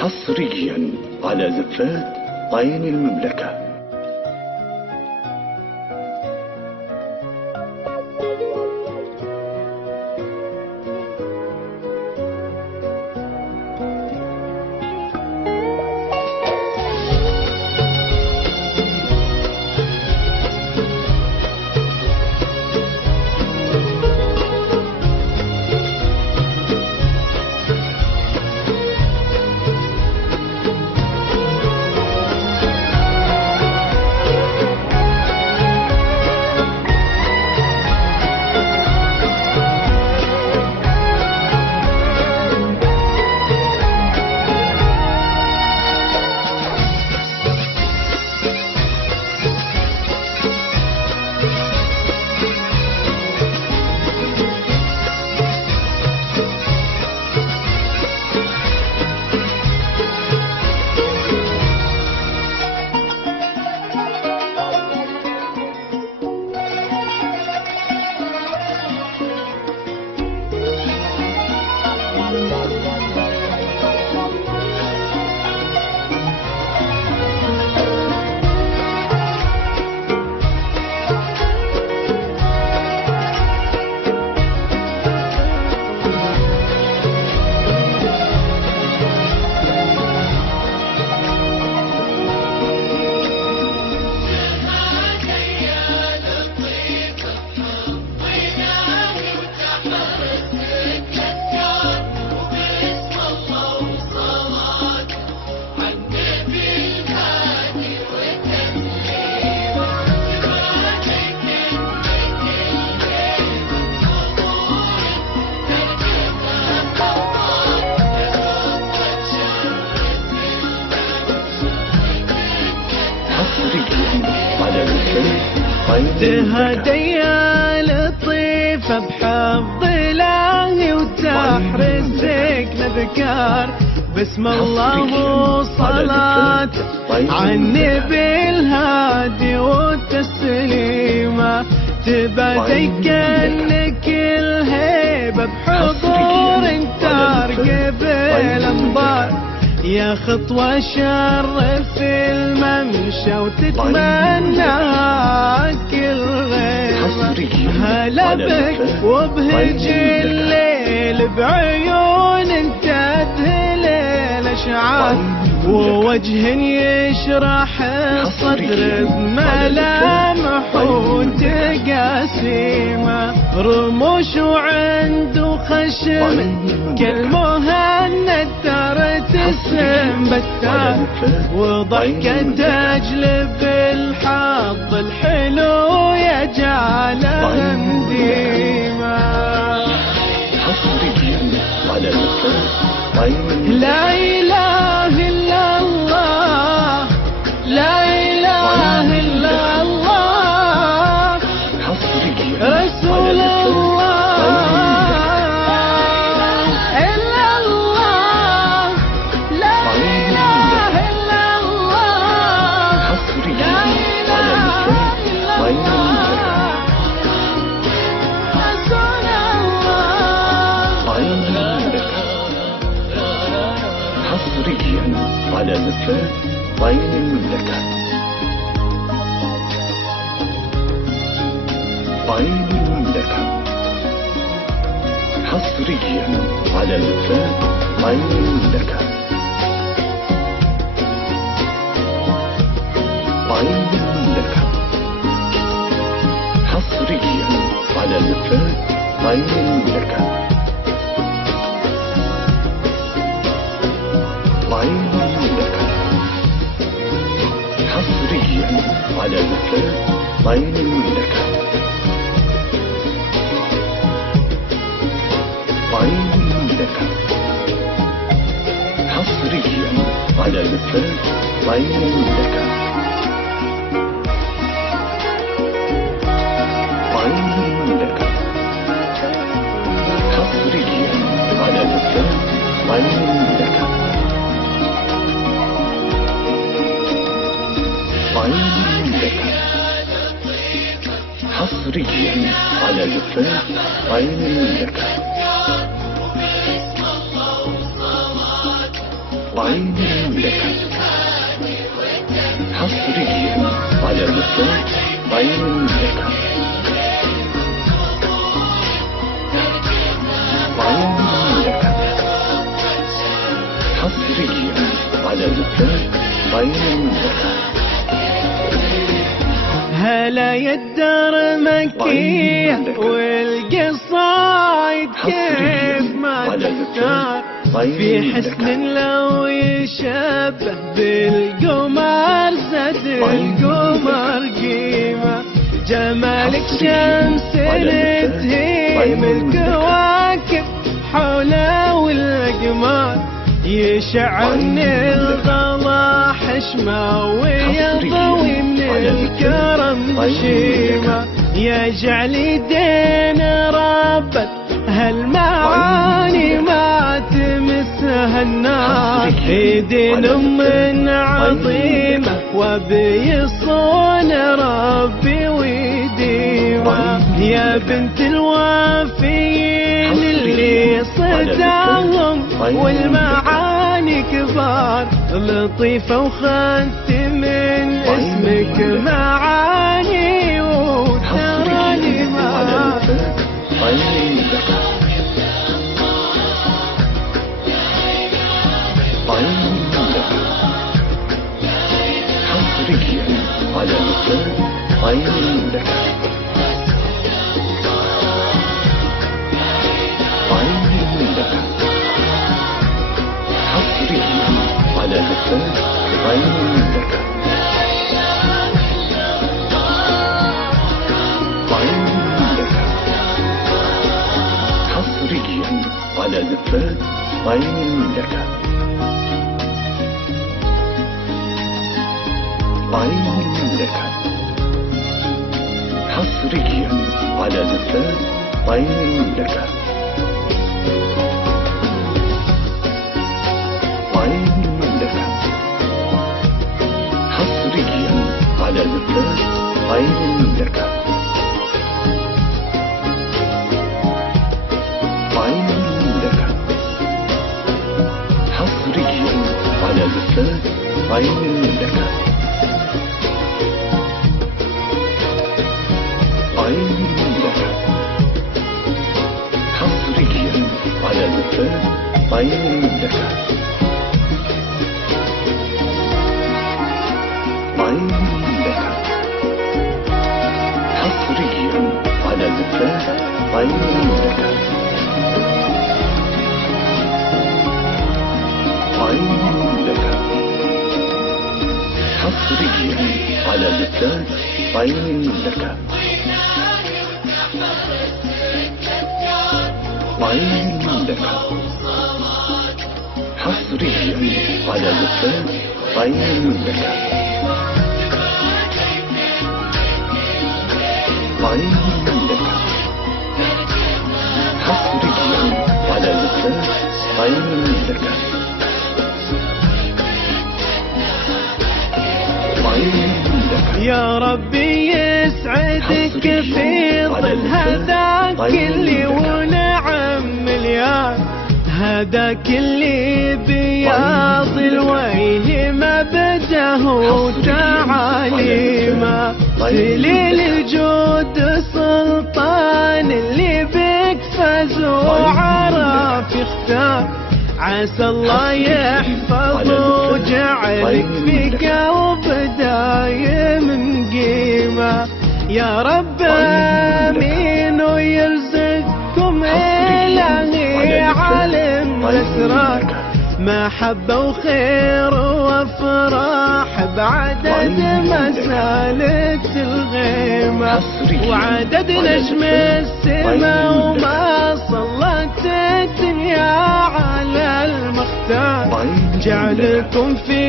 حصريا على زفات عين المملكة. تهدي يا لطيفة بحفظ الله وتحرسك نذكار بسم الله وصلاة عالنبي الهادي والتسليمة تبى كأنك الهيبة بحضور ترقب الانظار يا خطوة شرف الممشى وتتمنى كل غير هلا بك وبهج الليل بعيون تذهل الاشعار ووجه يشرح الصدر بملامح وتقاسيمه رموش وعنده خشم كالمهند ترى تسم بتار وضحكة تجلب الحظ الحلو يجعله مديمة حصريا على زفات عين لا إله إلا الله لا إله إلا الله رسول الله إلا الله لا إله إلا الله لا إله إلا الله رسول الله حصريا على زفات عين المملكة. عين المملكة حصريا على زفات عين المملكة. عين المملكة حصريا على زفات عين المملكة. عين المملكة حصريا على زفات عين المملكة. عين المملكة حصريا على زفات عين المملكة. عين المملكة حصريا على زفات عين المملكة. عين المملكة حصريا على زفات عين المملكة. عين المملكة حصريا على لسان عين المملكة. عين المملكة حصريا على لسان عين المملكة. هلا يا الدار مكية والقصايد كيف ما تختار في حسن لو يشبه بالقمر زاد القمر قيمة. جمالك شمس تهيم الكواكب حوله والأقمار يشعن الغلا حشمة ويضوي من الكرم شيمة. يجعل يدين ربك هالمعاني ما تمسها النار. يدين من عظيمة وبيصون ربي ويديمة. يا بنت الوافيين اللي صداهم والمعاني كبار لطيفة وخدت من اسمك معاني وتراني ما. حصريا على لسان عين المملكة. عين المملكة حصريا على لسان عين المملكة. عين المملكة حصريا على لسان عين المملكة. عين المملكة حصريا على لسان عين المملكة. عين المملكة حصريا على لسان عين المملكة. عين المملكة حصريا على لسان عين المملكة. عين المملكة حصريا على لسان عين المملكة. عين المملكة حصريا على لسان عين المملكة. عين المملكة حصريا على لسان عين المملكة. عين المملكة حصريا على لسان عين المملكة. عين المملكة حصريا على لسان عين المملكة. عين المملكة يا ربي يسعدك في ظل هذاك اللي ونعم مليار. هذاك اللي بياض الوجه ما بده تعاليمه. دليل الجود سلطان اللي بك فاز وعرف يختار. عسى الله يحفظ وجعلك في قلب دايم قيمة. يا رب آمين ويرزقكم إلهي عالم الأسرار. محبة وخير وافراح بعدد مسالك الغيمة. وعدد نجم السماء وما صلت الدنيا على المختار. جعلكم في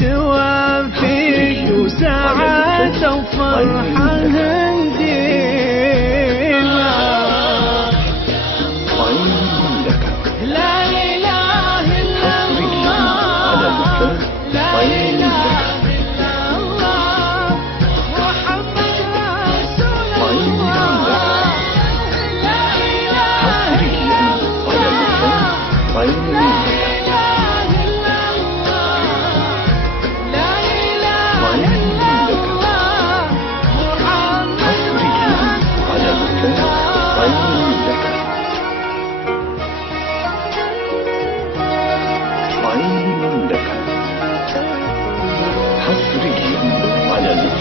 توافيق وسعادة وفرحة هنديمة. لا إله إلا الله لا إله إلا الله محمد رسول الله. لا إله إلا الله لا إله إلا الله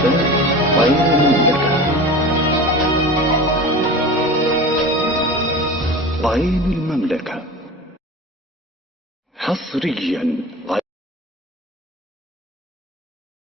اللسان عين المملكة. عين المملكة حصريا.